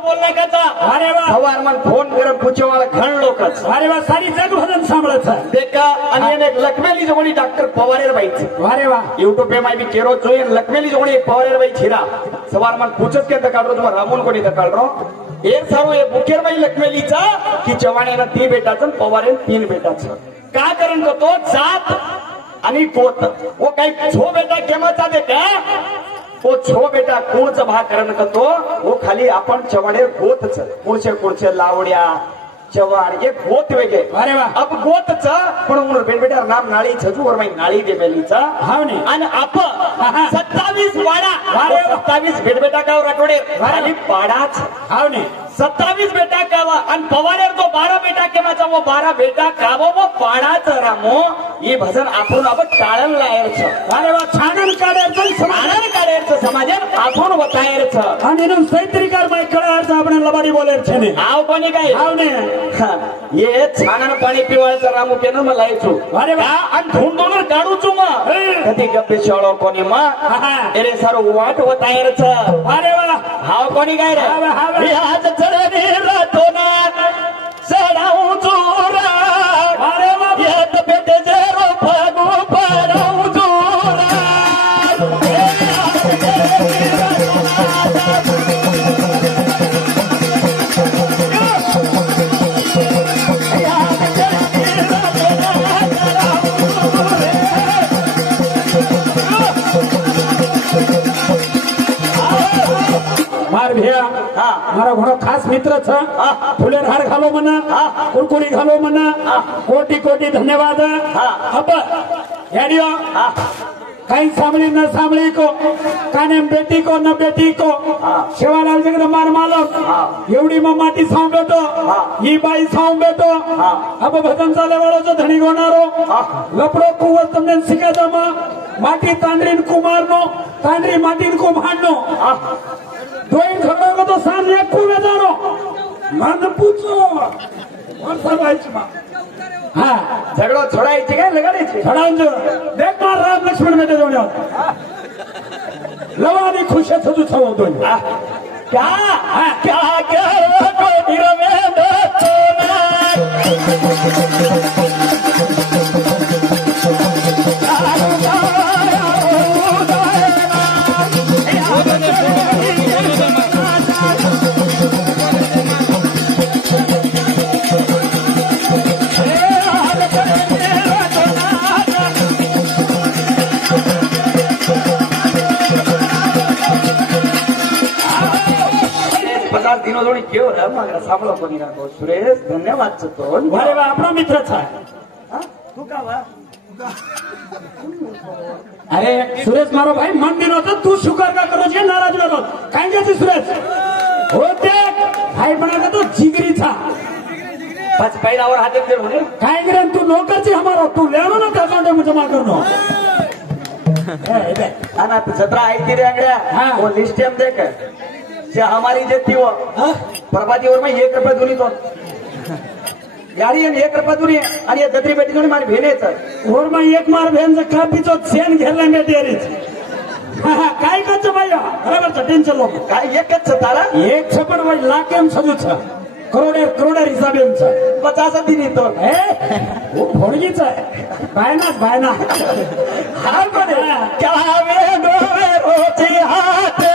बोलला का अरे वा સવારમાં ફોન કરે પૂછવાળા ઘણ લોક છે अरे वा सारी जग भजन सांभळे છે દેખા અને એને લખમેલી જોડી ડોક્ટર પવારેર ભાઈ છે अरे वा યુટ્યુબ पे માં બી કેરો જોઈએ લખમેલી જોડી પવારેર ભાઈ છીરા સવારમાં પૂછત કે તકાડરો તો રામુલ કોની તકાડરો एक सारो ये बुकेर भाई लखमेली चा की जवाने ना 3 बेटा छन पवारे 3 बेटा छ का कारण तो जात आणि पोत वो काही 6 बेटा केमाचा दे का वो 6 बेटा कोणचं भा करण करतो वो खाली आपण चवाडे गोत छ कोणचे लावड्या चवाड ये गोत वेगे अरे वा अब गोत च पण उन बेटा नाम नाळी छजू वर माई नाळी दे मेली चा हावने आणि आप 27 वाडा अरे 27 बेटा गाव राठोडे खाली पाडाच हावने 27 बेटा कावा आणि पवारेर तो 12 बेटा केमाचा वो 12 बेटा कावो वो पाडाच रामो ये भजन आपण अब टाळन लायर छ अरे वा छानन काढेर छ समाजात आपण वतायर छ आणि नु सैत्रिकार माई कळार छ आपण लबाडी बोलेर छ ने आव कोणी काय हावने ये छानन पाणी पिवायचं रामू केन मला यायचो अरे वा आणि धुंडून काढू छु म कधी गप्पे शाळो कोणी म अरे सारो वाट वतायर छ अरे वा हाव कोणी काय रे आज चढणे रातो ना चढाऊ चोरा अरे वा येत पेटे जेरो फागू पडाऊ चोरा मार भैया मारा घणो खास मित्र छ फुलेर हार घालो मना कुरकुरी घालो मना कोटी कोटी धन्यवाद अब याडियो काही सांभळी न सांभळी को काने बेटी को न बेटी को शिवालाल जगद मार मालक एवढी मग माटी साव बेटो ही बाई साव बेटो अब भजन चाले वाळो जो धणी गोणारो लपडो कुवत तमने शिकायचा माटी तांडरीन कुमार नो तांडरी माटीन को भांडनो दोन झगड़ो को तो सामने कुवे जानो मन पूछो और सरवाइच मा हां झगड़ो छोड़ायची काय लगाडायची छोडांजो देख मार राम लक्ष्मण बेटे जोड्या लवानी खुश छजू छव दोन क्या क्या क्या को निरवे दो दिनो जोडी केव मागरा सापळो कोणी राखो सुरेश धन्यवाद छतो अरे वा आपला मित्र छ तू का वा अरे सुरेश मारो भाई मन दिन होता तू शुक्र का करो छे नाराज न हो काय जे सुरेश होते भाई बना तो जिगरी था बस पहिला और हाथे फिर होने काय करे तू नौकर छे हमारो तू लेनो ना अकाउंट में जमा करनो आना 17 आई रे अंगड्या वो लिस्ट हम देख जे हमारी जे थी वो प्रभाती और में 1 रुपया दुनी तो यारी 1 रुपया दुनी आणि ये दत्री बेटी जोडी मारी भेनेच और में एक मार भेन से कापी तो सेन घेरला में देरी काय कच्च भैया बराबर टेन्शन लो काय एकच तारा एक छपड भाई लाख एम सजू छ करोडर हिसाब एम छ 50 दिनी तो वो भोडगीच आहे बायना हार कोण क्या वे डोवे रोची हाते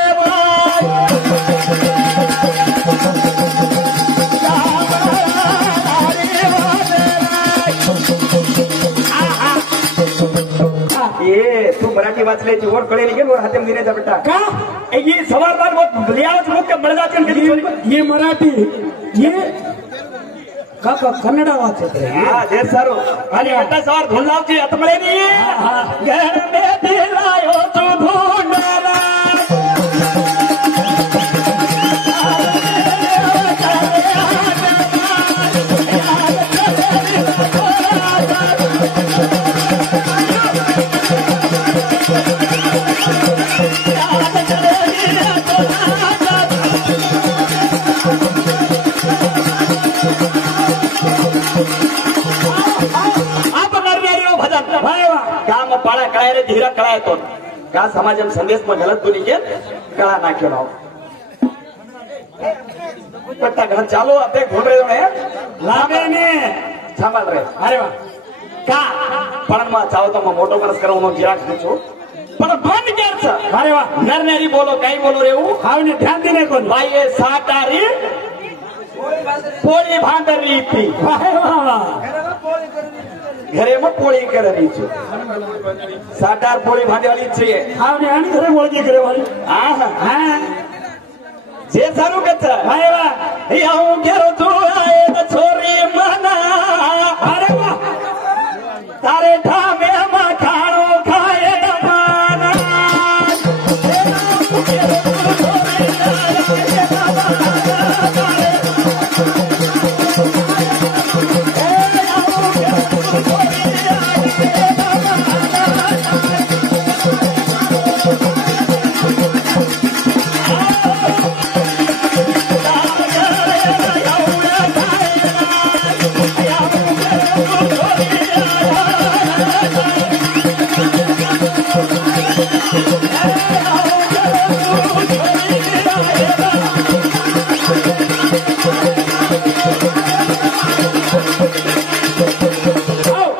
ये तू मराठी वाचल्याची ओर कळेल की वर हाते मिरेचा बेटा का ये सवाल बहुत लियावच मुख्य मिळ जाते ये मराठी ये का कन्नड वाचत हा जे सारो आणि आता सवार धुन लावची आता मिळे नी घर में दिलायो तू धुंडला पाळा कळाय रे धीरा कळाय तो का समाजम संदेश में गलत दुनी के कळा नाख्यो करता घर चालू आता घोडरे जोणे लागे ने सांभाळ रे अरे वा का पण मग चाव तो मोटो माणूस करा म्हणून जिराक देचो पण बंद करचा अरे वा नरनेरी बोलो काही बोलो रे ऊ हावने ध्यान देने कोण बाई सातारी पोळी भांडरी ती अरे वा घरे मग पोळी कररी छु सातार पोळी भांडवाली छे हावने आणि घरे बोलजी करे वाली आहा हां जे सारू कचा अरे वा याऊ घेरो तू आए न छोरी मना अरे वा तारे ठामे मखाणो खाए न माना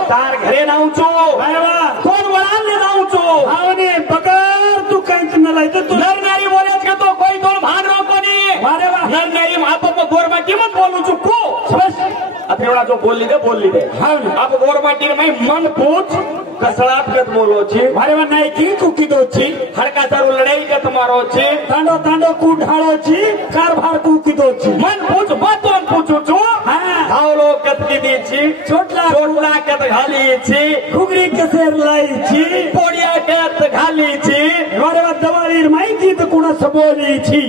तार घरे नाऊचो अरे वा कोण वळाले नाऊचो हावने पगार तू कांच नलाय तर तू नरनारी बोलत का तो कोई दोन भांडरो कोणी अरे वा नरनारी मापो गोरमा किमत बोलू चुको बस अथेवडा जो बोलली दे हावने आप गोरमाटी में मन पूछ कसळात कत बोलो छी अरे वा नाही की कुकी दोची हड़का सारू लड़ाई कत मारो छी तांडो तांडो कू ढाळोची कारभार कुकी दोची मन पूछ बातोन पूछू छु हां धावलो कत किती छी छोटला कत घाली छी खुगरी कसेर लाईची पोडिया कत घाली छी अरे वा दवाळीर माहिती तर कुणा सबोलीची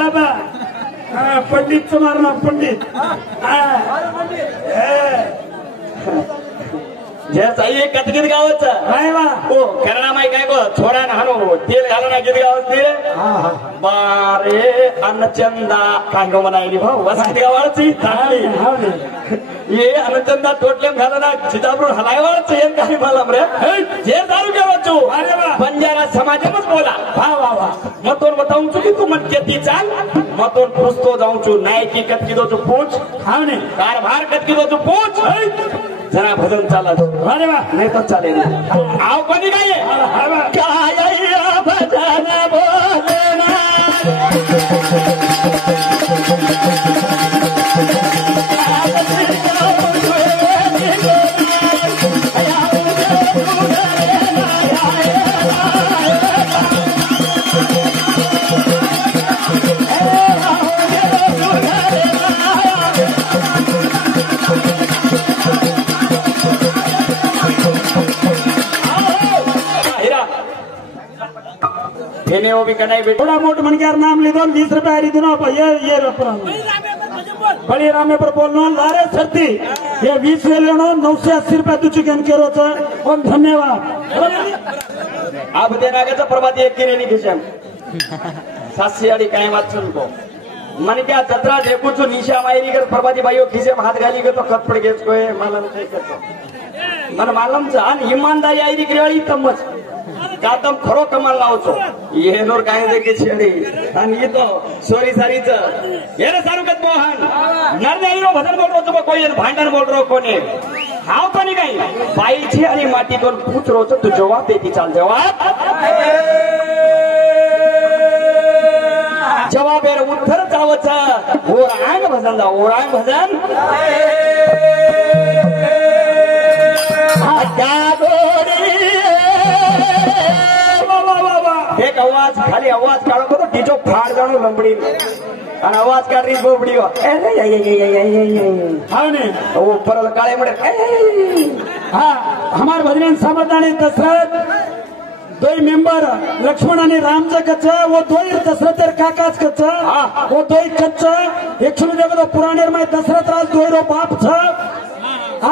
बाबा पंडित मारना पंडित जैसा ये कत गीत गावच अरे वा ओ करणा माई काय गो छोडा ना हानो तेल घालो ना गीत गावच ते बारे अन्नचंदा कांगो मनायली भाऊ वसंत गावाची थाळी हावने ये अन्नचंदा तोटलेम घालो ना चिताब्रू हलायवाच येन काही मालम रे जे दारू गावचो अरे वा बंजारा समाजमच बोला वा वा वा मतोन बताऊं छु की तू मन केती चाल मतोन पूछतो जाऊं छु नाय की कत किदो छु पूछ हावने कारभार कत किदो छु पूछ जरा भजन चाला अरे वा नहीं तो चलेगा आओ बनी गई काया भजन बोलना એને ઓ બી કનાઈ બેઠો थोड़ा मोट मन के यार नाम लीधो 20 रुपया ली दोनों ये बड़ी रामे पर बोलनो लारे छत्ती ये 20 ले लेनो 980 रुपया तुझे केन केरो छ और धन्यवाद आप देना का प्रभाती एक किने नहीं खिचम सासियाडी काय बात सुनको मन क्या जत्रा देखू छु निशा मायरी कर प्रभाती भाईओ खिचे हाथ गाली के तो कत पड़ गेच कोय मालम छै करतो मन मालम छ आणि ईमानदारी आयरी क्रियाळी तमच कातम खरो कमाल लावतो येनोर काय देखे छेडी आणि ये तो सोरी सारीच येरे सारुकत मोहन नरनेरीनो भजन बोल रो कोई भांडण बोल रो कोणी हाव पण काही बाईची आणि मातीतून पूछ रो तू जवाब देती चाल जवाबेर उत्तर चावच ओरांग भजन दा ओरांग भजन एक आवाज खाली आवाज काढो तो टीचो फाड़ जाणो लंबड़ी आणि आवाज काढ रही बोबड़ी हावने वो परल काळे मडे हाँ हमार भजन समझदानी दशरथ दो मेंबर लक्ष्मण आणि रामचा कच्चा वो दो दशरथ काकाच कच्चा वो दो कच्चा एक सुन देखो तो पुराने में दशरथ राज दो रो बाप था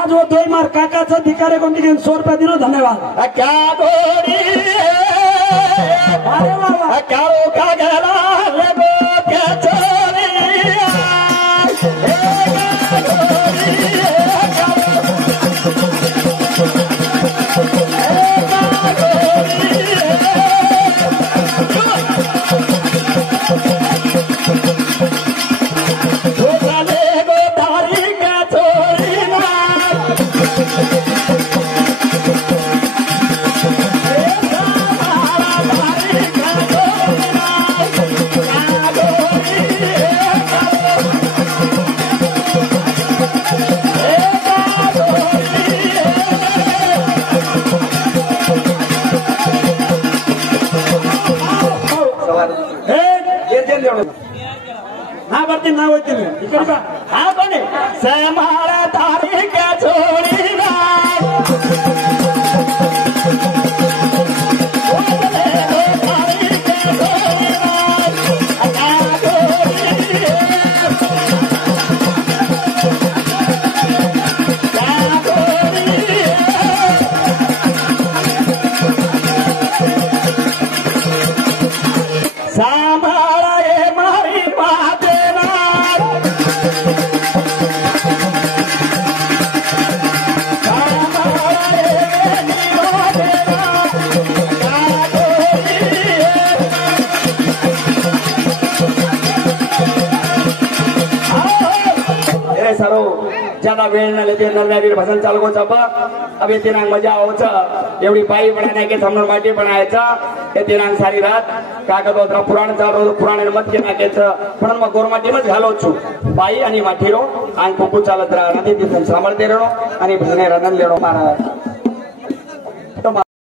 आज वो दो मार काकाचा धिकारे कोण 100 रुपया दिनो धन्यवाद क्या गोरी अरे वाह क्या का गला लगो क्या चोरिया हा बरं ते नाव होते मी इकडे का हा कोण आहे समाळा तारिका चोरीला सांभाळा ये मारी मातेना सांभाळा ये निवादेना ए सरो ज्यादा वेळ न लेते नरनावीर भजन चालू को छप अब ये तिनांग मजा आवच एवढी बाई बनाने के समोर माटी बनायचा ये तिनांग सारी रात कागद होता पुराण चालू पुराण मत के नाकेचं पण मग गोरमाटीमच घालो छु बाई आणि माठीरो आणि कुकू चालत राहणार ते तिथून सांभाळते रेणो आणि भजने रनन लेणो महाराज